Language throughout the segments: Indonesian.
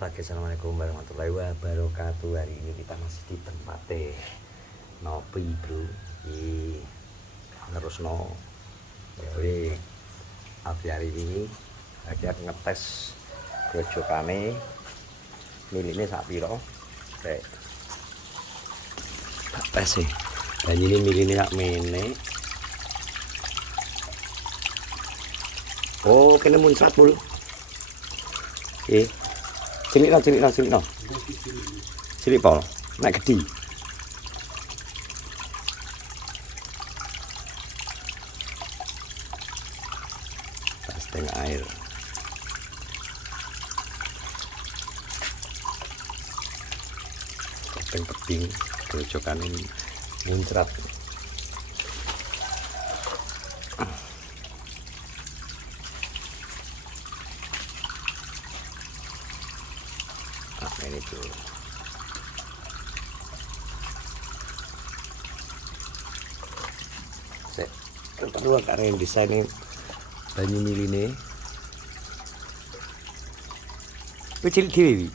pagi, assalamualaikum warahmatullahi wabarakatuh. Hari ini kita masih di tempat Nopi bro, di Nerusno. Jadi hari ini ada ngetes grojokane miline sak piro. Kayak tes sih. Dan ini miline sak mene. Oh, kena muncrat bulu. Cilik no. Cilik pol, naik gede. Testing air. Testing tebing, grojokan ini muncrat. Ini tuh kedua karena yang desainnya banyu miline kecil dewi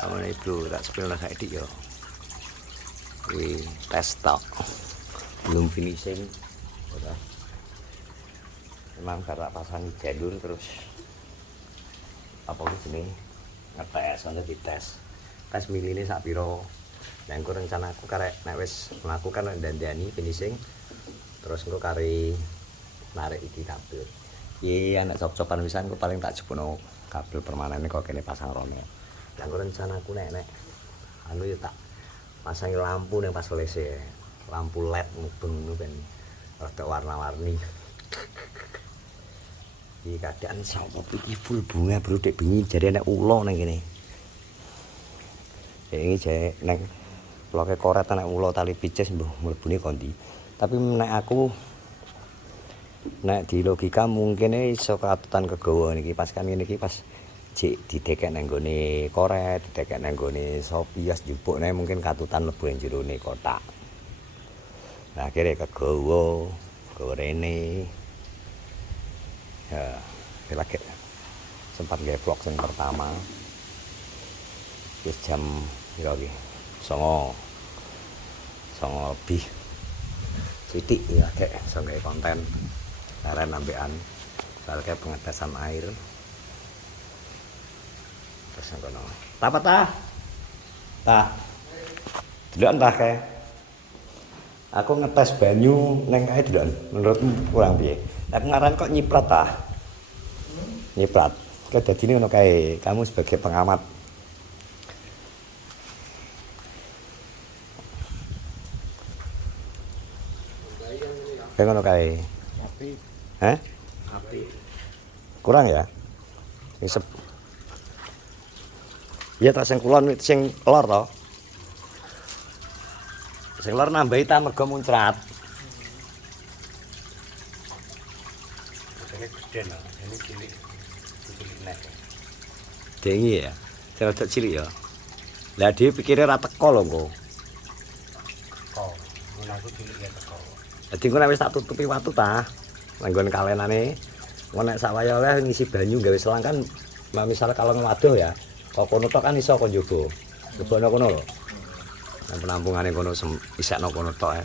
aman itu tak sepuluh lah kayak yo di tes tok belum finishing udah memang karena pasang jalur terus apa sini ngetes ana dites tes miline sak piro. Nah engko rencanaku karek nek wis mlakukan dandani finishing terus engko kari narik iki kabel. Iya anak cop-copan pisan engko paling tak jebono kabel permanen kok kene pasang rono. Lah engko rencanaku nek anu ya tak pasangi lampu ning pas WC. Lampu LED mubeng ngono ben rada warna-warni. Di keadaan sapa iki full bunga bro dek bengi jare nek ula nang kene. Iki jare nang loke koret nek ula tali picis mbuh mlebune kondi. Tapi nek aku nek di logika mungkin iso katutan kegawa niki pas kan ngene iki pas jek didekek nang gone koret, didekek nang gone sopias njupuk nek mungkin katutan mlebu ing jerone kotak. Nah akhirnya kegawa rene. Ya, lagi sempat nge vlog yang pertama. Wis jam piro iki? 09.00 lebih. Sithik ya kek iso nggawe konten leren ambekan soal kayak pengetesan air. Terus ngono. Apa ta? Tah. Deloken tah kae. Aku ngetes banyu neng kae deloken. Menurutmu kurang piye? Lah ngaran kok nyiprat ta? Nyiprat. Kok dadine ngono kae, kamu sebagai pengamat. Kayak ngono kae. Api. Hah? Api. Kurang ya? Isep. Iya tak sing kulon sing lor to. Sing lor nambahi ta mergo muncrat. Gede no, ini cilik nek. Dengi ya, sing rada cilik ya. Lah dhewe pikire ra teko lho engko. Teko, mun aku cilik ya teko. Dadi engko nek wis tak tutupi watu ta, nanggon kalenane. Engko nek sak waya-waya ngisi banyu gawe selang kan, misal kalau waduh ya, kok kono tok kan iso kok njogo. Njogono kono lho. Nang penampungane kono isekno kono tok ae.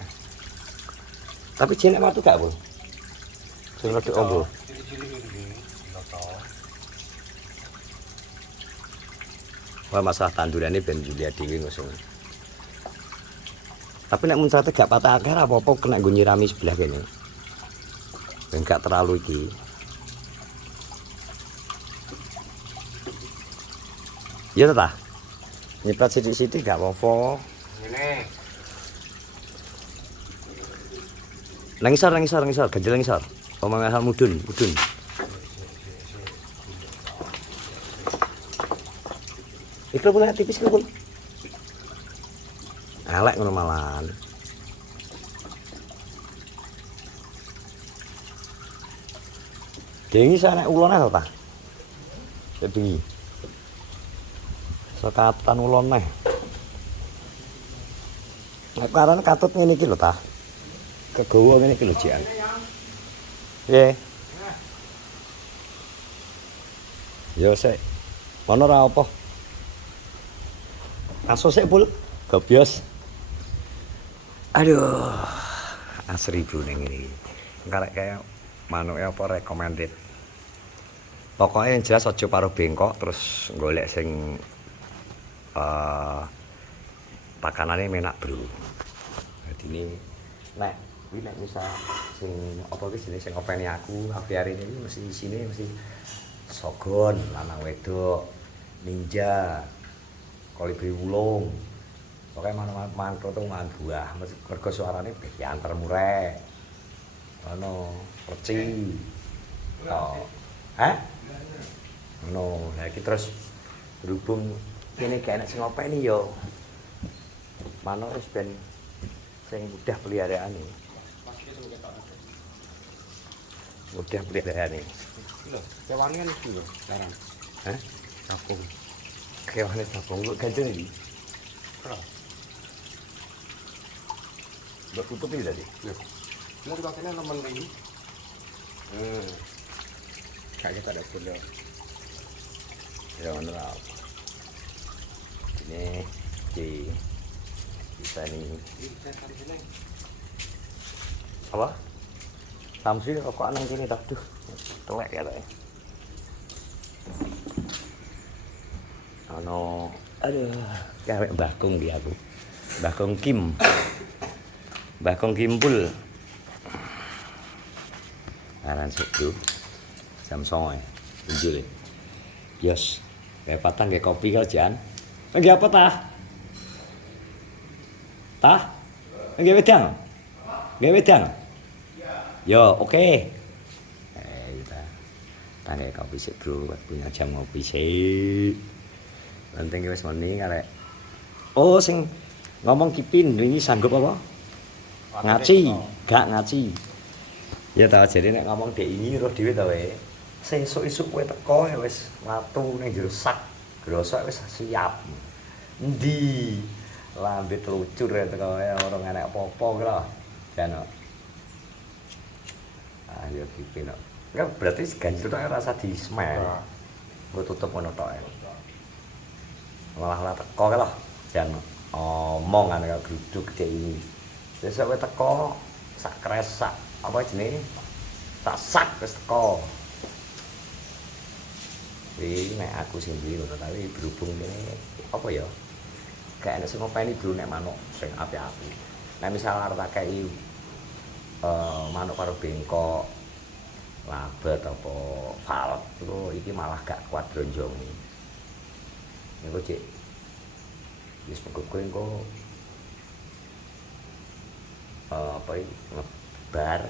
Tapi jenek watu gak, Bu? Sing rada ombo. Wah masalah tanduran ini ben Julia Dewi ngusung. Tapi nek muncratnya gak patah akar apa-apa kena gue nyirami sebelah kene. Ben gak terlalu iki. Iya ta? Nyiprat sithik-sithik gak apa-apa. Ngene. Nang isor, ganjel nang isor. Omong asal mudun. Iku pun tipis iku pun. Elek ngono malahan. Dengi sana ulone to ta? Dengi. Sekatan ulone. Nek karane katut ngene iki lho ta. Kegawa ngene iki lho jian. Piye? Yo sik. Ono ora apa. Aso sik pul. Gobios. Aduh. Asri bro ning ngene iki. Karek kaya manuke apa recommended. Pokoknya yang jelas aja paro bengkok terus golek sing pakanane menak bro. Jadi ini nek kuwi nek misal sing apa wis jenenge sing openi aku aviari ini mesti isine mesti sogon, lanang wedok, ninja, kolibri wulung. Pokoke mantra tuh mangan buah, mergo suarane diantar murek. Ono reci. Oh. Hah? No, nah iki terus berhubung kene gak enak sing openi yo. Manuk wis ben sing mudah peliharaane. Mudah peliharaane. Lho, kewane kan iki lho, sekarang. Hah? Kapung. Kewane tabung lu ganjeng iki. Ora. Mbok tutupi tadi. Lho. Mau dipakainya nemen ini. Kayaknya tak ada pula. Ya ngono lah. Ini di bisa nih. Apa? Samsi rokok nang kene tak duh. Telek ya tak. Ono aduh, gawe Mbakung di aku. Mbakung Kim. Mbakung Kimpul. Aran sedu. Jam 09.00 tunjul. Yos, kayak patang kayak kopi kau Jan. Lagi apa tah? Tah? Lagi wedang? Lagi wedang? Yo, oke. Kita tangga kopi sih bro, punya jam ngopi sih. Penting wis meni karek. Oh, sing ngomong Kipin ini sanggup apa? Ngaci, gak ngaci. Ya tau jadi nek ngomong dek ini roh dhewe ta wae. Sesuk-esuk kowe teko wis watu ning jero sak. Grosok wis siap. Endi? Lambe telucur teko ora enek apa-apa ki lho. Jan. Ah yo Kipin kok. Enggak berarti ganjil tok rasa di smell. Gue tutup ngono tok. Malah teko ki lho. Jan omongan karo gluduk dek ini. Sesuk kowe teko sak kres sak apa jenenge? Sak wis teko. Iki nek aku sing beli ngono tapi berhubung ini apa ya? Gak enak sing ngopeni bro nek manuk sing api-api. Nek misal arep tak kei manuk karo bengkok, labet apa falk iku iki malah gak kuat bronjong. Niku cek wis pokokku engko apa iki ngebar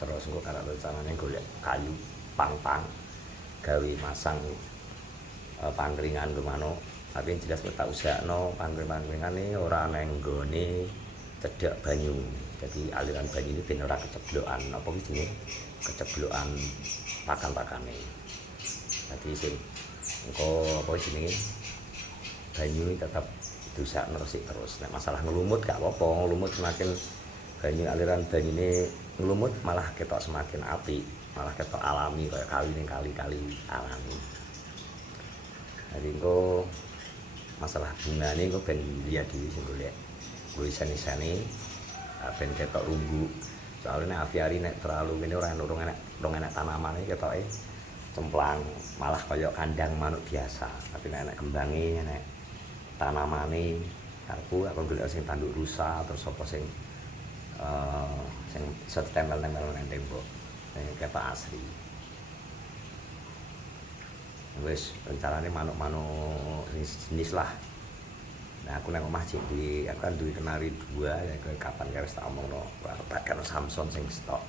terus engko karep rencanane golek kayu pang-pang gawe masang pangringan ke manuk. Tapi yang jelas tak usahno pangringan ini ora nang nggone cedhak banyu. Jadi aliran banyu ini ben ora keceblokan apa ki jenenge? Keceblokan pakan-pakane. Jadi sing engko apa jenenge? Banyu ini tetap dusakno resik terus. Nek masalah ngelumut gak apa-apa, ngelumut semakin banyu aliran banyu ini ngelumut malah ketok semakin apik. Malah ketok alami kayak kali alami. Jadi engko masalah bungane engko ben liya dhewe sing golek. Kuwi sane-sane ben ketok rumbu. Soalnya aviari nek terlalu ngene ora enak tanamane ketoke cemplang, malah kaya kandang manuk biasa. Tapi nek kembange nek tanamane aku golek sing tanduk rusa terus apa sing iso ditempel-tempel nang tembok. Ketok asli. Wis rencanane manuk-manuk jenis lah. Nah aku nang omah cek duwe, aku kan duwe kenari 2 ya kapan wis tak omongno, bakal Samson sing stok.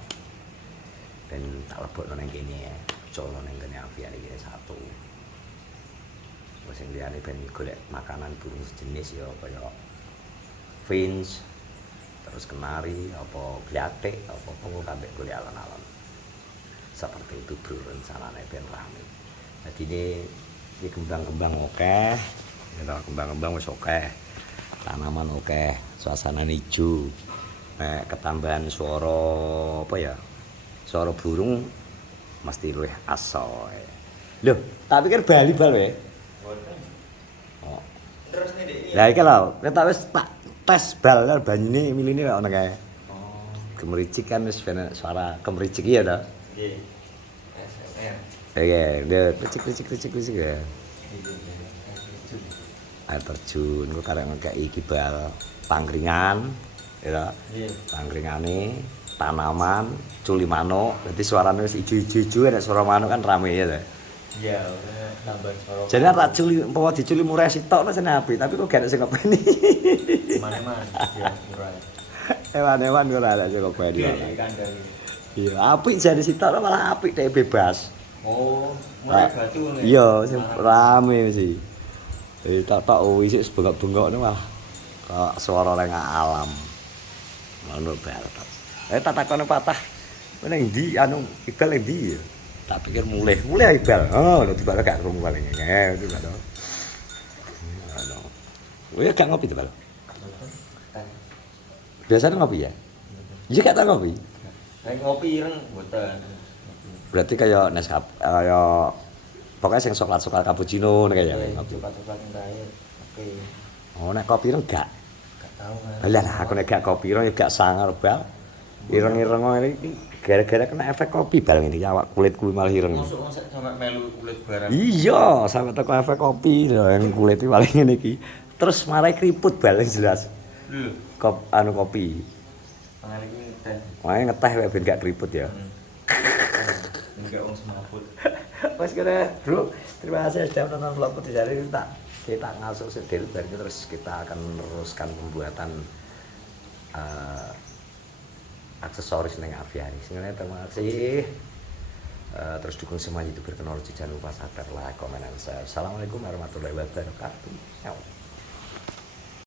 Ben tak lebokno nang kene ya. Colo nang kene aviari iki 1. Wis sing liyane ben golek makanan burung sejenis ya kaya finch, terus kenari, apa glathik, apa kabeh golek alon-alon. Seperti itu bro rencananya ben rame. Jadi ini kembang-kembang oke, kembang-kembang wis oke, tanaman oke, suasana hijau, ketambahan suara apa ya, suara burung mesti luwih asoy. Loh, tak pikir Bali bal wae. Boten. Oh. Terus nih Dek. Lah iki lho, kita wis tak tes bal kan banyune miline kok ono kae. Oh. Gemericik kan wis bener suara gemericik iya to. Nggih. SMR. Oke, dia kricik ya. Iya. Air terjun, kok karek ngekeki iki bal pangkringan, ya. Iya. Pangkringane, tanaman, culi manuk, dadi suarane wis ijo-ijo nek suara manuk kan rame ya to. Iya, tambah suara. Jadi tak culi, umpama diculi murah sitok wis apik, tapi kok gak sing ngopeni. Mana-mana ya murah. Hewan-hewan kok ora ada sing ngopeni. Iya, kandang. Iya, apik jane sitok malah apik nek bebas. Oh, mulai batu nih. Iya, sing rame mesti. Tok-tok isik bengok-bengok niku malah kok swara ning alam. Ngono banget. Tak takone patah. Ning ndi anu Iqbal ning ndi ya? Tak pikir mulih Iqbal. Oh, lho tiba gak krungu paling ngene itu lho. Anu. Kowe gak ngopi to, Bal? Biasanya ngopi ya? Iya gak tau ngopi. Nek ngopi ireng mboten. Berarti kayak Nescafe, kayak pokoknya sing coklat-coklat cappuccino nek ya ngopi. Coklat-coklat air. Oke. Oh, nek kopi ireng gak? Gak tahu kan. Lah aku nek gak kopi ireng ya gak sangar, Bal. Ireng-ireng iki gara-gara kena efek kopi bal ngene awak kulit kuwi malah ireng. Masuk sampe melu kulit barang. Iya, sampe teko efek kopi lho yang kulit iki paling ngene iki. Terus marai keriput bal jelas. Lho, Anu kopi. pangalan iki teh. Makanya ngeteh wae ben gak keriput ya. Enggak wong semaput. Wes kene, Bro. Terima kasih sudah menonton vlogku di hari ini. Kita ngasuk sedel terus kita akan meneruskan pembuatan aksesoris neng aviari. Sebenarnya terima kasih. Terus dukung semua YouTuber teknologi, jangan lupa subscribe, like, comment, dan share. Assalamualaikum warahmatullahi wabarakatuh.